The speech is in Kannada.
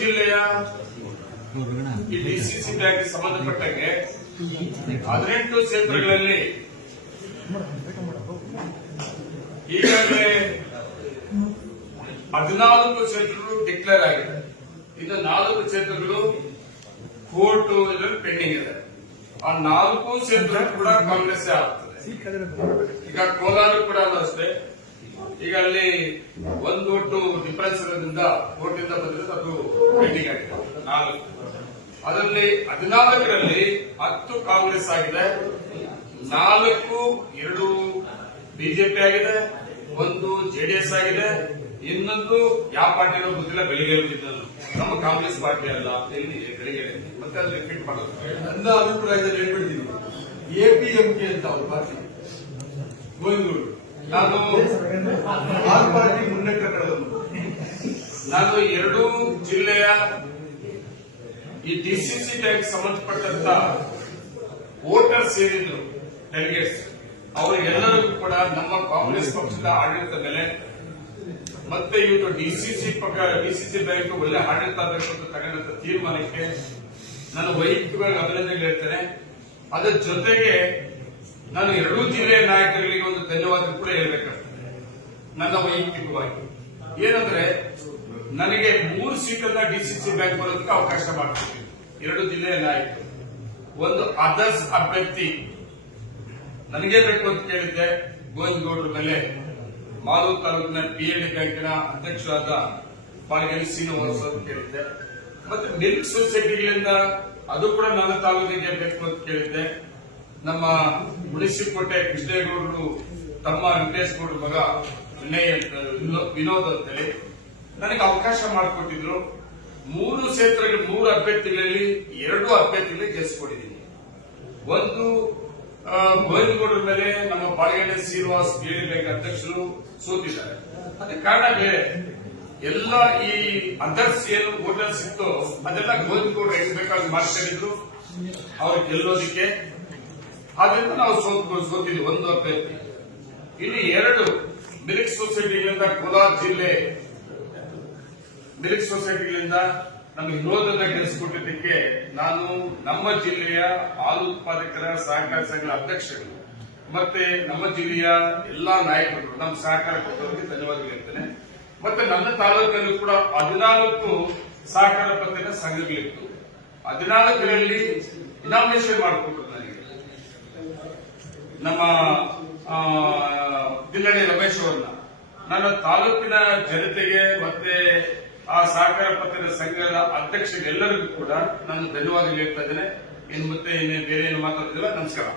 ಜಿಲ್ಲೆಯ ಈ ಡಿಸಿಸಿ ಬ್ಯಾಂಕ್ ಸಂಬಂಧಪಟ್ಟಂಗೆ ಹದಿನೆಂಟು ಕ್ಷೇತ್ರಗಳಲ್ಲಿ ಈಗಾಗಲೇ ಹದಿನಾಲ್ಕು ಕ್ಷೇತ್ರಗಳು ಡಿಕ್ಲೇರ್ ಆಗಿದೆ. ಇನ್ನು ನಾಲ್ಕು ಕ್ಷೇತ್ರಗಳು ಕೋರ್ಟ್ ಪೆಂಡಿಂಗ್ ಇದೆ. ಆ ನಾಲ್ಕು ಕ್ಷೇತ್ರ ಕೂಡ ಕಾಂಗ್ರೆಸ್ ಆಗ್ತದೆ. ಈಗ ಕೋಲಾರ ಕೂಡ ಅಷ್ಟೇ. ಈಗ ಅಲ್ಲಿ ಒಂದು ಒಟ್ಟು ಡಿಫರೆನ್ಸ್ ಇರೋದ್ರಿಂದ ಕೋರ್ಟಿಂದ ಬಂದಿರೋದು ಅದು ಪೆಂಡಿಂಗ್ ಆಗಿದೆ. ನಾಲ್ಕು. ಅದರಲ್ಲಿ ಹದಿನಾಲ್ಕರಲ್ಲಿ ಹತ್ತು ಕಾಂಗ್ರೆಸ್ ಆಗಿದೆ. ನಾಲ್ಕು, ಎರಡು ಬಿಜೆಪಿ ಆಗಿದೆ. ಒಂದು ಜೆಡಿಎಸ್ ಆಗಿದೆ. ಇನ್ನೊಂದು ಯಾವ ಪಾರ್ಟಿ ಗೊತ್ತಿಲ್ಲ, ಬೆಳಿಗ್ಗೆ ನಮ್ಮ ಕಾಂಗ್ರೆಸ್ ಪಾರ್ಟಿ ಅಲ್ಲ, ಎಲ್ಲಿ? ಬೆಳಿಗ್ಗೆ ಮತ್ತೆ ಅದು ರಿಪೀಟ್ ಮಾಡೋದು. ನನ್ನ ಅಭಿಪ್ರಾಯದಲ್ಲಿ ಹೇಳ್ಬಿಡ್ತೀನಿ. ಎಪಿಎಂಕೆ ಅಂತ ಅವ್ರ ಪಾರ್ಟಿ. ಗೋವಿಂದಗೌಡರು. ನಾನು ಆರ್ ಪಾರ್ಟಿ ಕಳೆದವರು ನಾನು ಎರಡೂ ಜಿಲ್ಲೆಯ ಈ ಡಿಸಿಸಿ ಬ್ಯಾಂಕ್ ಸಂಬಂಧಪಟ್ಟಂತ ವೋಟರ್ ಸೇರಿದ್ರು ಡೆಲಿಗೇಟ್ಸ್ ಅವರಿಗೆಲ್ಲರಿಗೂ ಕೂಡ ನಮ್ಮ ಕಾಂಗ್ರೆಸ್ ಪಕ್ಷದ ಆಡಳಿತ ಮೇಲೆ ಮತ್ತೆ ಇವತ್ತು ಡಿಸಿಸಿ ಪಕ್ಕ, ಡಿಸಿಸಿ ಬ್ಯಾಂಕ್ ಒಳ್ಳೆ ಆಡಳಿತ ಆಗಬೇಕು ಅಂತ ತಗೊಂಡಂತ ತೀರ್ಮಾನಕ್ಕೆ ನಾನು ವೈಯಕ್ತಿಕವಾಗಿ ಅಭಿನಂದನೆ ಹೇಳ್ತೇನೆ. ಅದರ ಜೊತೆಗೆ ನಾನು ಎರಡೂ ಜಿಲ್ಲೆಯ ನಾಯಕರಿಗೆ ಒಂದು ಧನ್ಯವಾದ ಕೂಡ ಹೇಳ್ಬೇಕಾಗ್ತದೆ ನನ್ನ ವೈಯಕ್ತಿಕವಾಗಿ. ಏನಂದ್ರೆ, ನನಗೆ ಮೂರು ಸೀಟನ್ನ ಡಿಸಿಸಿ ಬ್ಯಾಂಕ್ ಬರೋದಕ್ಕೆ ಅವಕಾಶ ಮಾಡ್ಕೊಟ್ಟಿದ್ರು ಎರಡು ಜಿಲ್ಲೆಯ ನಾಯಕರು. ಒಂದು ಅದರ್ಸ್ ಅಭ್ಯರ್ಥಿ. ನನಗೆ ಬೇಕು ಅಂತ ಕೇಳಿದ್ದೆ, ಗೋವಿಂದಗೌಡರ ಮೇಲೆ. ಮಾಲೂರು ತಾಲೂಕಿನ ಪಿಎಲ್ಡಿ ಬ್ಯಾಂಕಿನ ಅಧ್ಯಕ್ಷರಾದ ಬಾಳಿಗೇರಿ ಶ್ರೀನಿವಾಸ ಅಂತ ಕೇಳಿದ್ದೆ. ಮತ್ತೆ ಮಿಲ್ಕ್ ಸೊಸೈಟಿಗಳಿಂದ ಅದು ಕೂಡ ನನ್ನ ತಾಲೂಕಿಗೆ ಬೇಕು ಅಂತ ಕೇಳಿದ್ದೆ. ನಮ್ಮ ಮುನಿಸಿಕೋಟೆ ಕೃಷ್ಣೇಗೌಡರು ತಮ್ಮ ವೆಂಕಟೇಶ್ ಗೌಡ್ರ ಮಗ ವಿನಯ್ ವಿನೋದ್ ಅಂತೇಳಿ ನನಗೆ ಅವಕಾಶ ಮಾಡಿಕೊಟ್ಟಿದ್ರು. ಮೂರು ಕ್ಷೇತ್ರಗಳು ಮೂರು ಅಭ್ಯರ್ಥಿಗಳಲ್ಲಿ ಎರಡು ಅಭ್ಯರ್ಥಿಗಳಿಗೆ ಗೆಲ್ಸ್ಕೊಟ್ಟಿದ್ದೀನಿ. ಒಂದು ಗೋವಿಂದಗೌಡರ ಮೇಲೆ ನಮ್ಮ ಬಾಳಗಂಡೆ ಶ್ರೀನಿವಾಸ್ ಬ್ಯಾಂಕ್ ಅಧ್ಯಕ್ಷರು ಸೋತಿದ್ದಾರೆ. ಅದಕ್ಕೆ ಕಾರಣ ಎಲ್ಲ ಈ ಅದರ್ಸ್ ಏನು ಹೋಟೆಲ್ ಸಿಕ್ತೋ ಅದೆಲ್ಲ ಗೋವಿಂದಗೌಡರು ಹೆಂಗ್ ಬೇಕಾಗಿ ಮಾಡ್ಕೊಂಡಿದ್ರು. ಅವ್ರು ಗೆಲ್ಲೋದಿಕ್ಕೆ ಆದ್ರಿಂದ ನಾವು ಸೋತ್ ಸೋತಿದ್ವಿ. ಒಂದು ಅಭ್ಯರ್ಥಿ ಇಲ್ಲಿ ಎರಡು ಮಿಲ್ಕ್ ಸೊಸೈಟಿಗಳಿಂದ ಕೋಲಾರ ಜಿಲ್ಲೆ. ಮಿಲ್ಕ್ ಸೊಸೈಟಿಗಳಿಂದ ನಮಗೆ ವಿರೋಧನ ಗೆಲ್ಲಿಸಿಕೊಟ್ಟಿದ್ದಕ್ಕೆ ನಾನು ನಮ್ಮ ಜಿಲ್ಲೆಯ ಹಾಲು ಉತ್ಪಾದಕರ ಸಹಕಾರ ಸಂಘಗಳ ಅಧ್ಯಕ್ಷರು, ಮತ್ತೆ ನಮ್ಮ ಜಿಲ್ಲೆಯ ಎಲ್ಲಾ ನಾಯಕರು, ನಮ್ಮ ಸಹಕಾರ ಕೊಟ್ಟವರಿಗೆ ಧನ್ಯವಾದಗಳು ಹೇಳ್ತೇನೆ. ಮತ್ತೆ ನನ್ನ ತಾಲೂಕಲ್ಲೂ ಕೂಡ ಹದಿನಾಲ್ಕು ಸಹಕಾರ ಪತ್ತಿನ ಸಂಘಗಳಿತ್ತು. ಹದಿನಾಲ್ಕರಲ್ಲಿ ಇನಾಮಿನೇಷನ್ ಮಾಡಿಕೊಟ್ಟರು ನನಗೆ. ನಮ್ಮ ದಿಲ್ಲಣಿ ರಮೇಶ್ ಅವರನ್ನ. ನನ್ನ ತಾಲೂಕಿನ ಜನತೆಗೆ ಮತ್ತೆ ಆ ಸಹಕಾರ ಪತ್ರದ ಸಂಘದ ಅಧ್ಯಕ್ಷರಿಗೆಲ್ಲರಿಗೂ ಕೂಡ ನಾನು ಧನ್ಯವಾದ ಹೇಳ್ತಾ ಇದ್ದೇನೆ. ಇನ್ನು ಮತ್ತೆ ಇನ್ನೇನು ಬೇರೆ ಏನು ಮಾತಾಡ್ತಿಲ್ಲ ನಮಸ್ಕಾರ.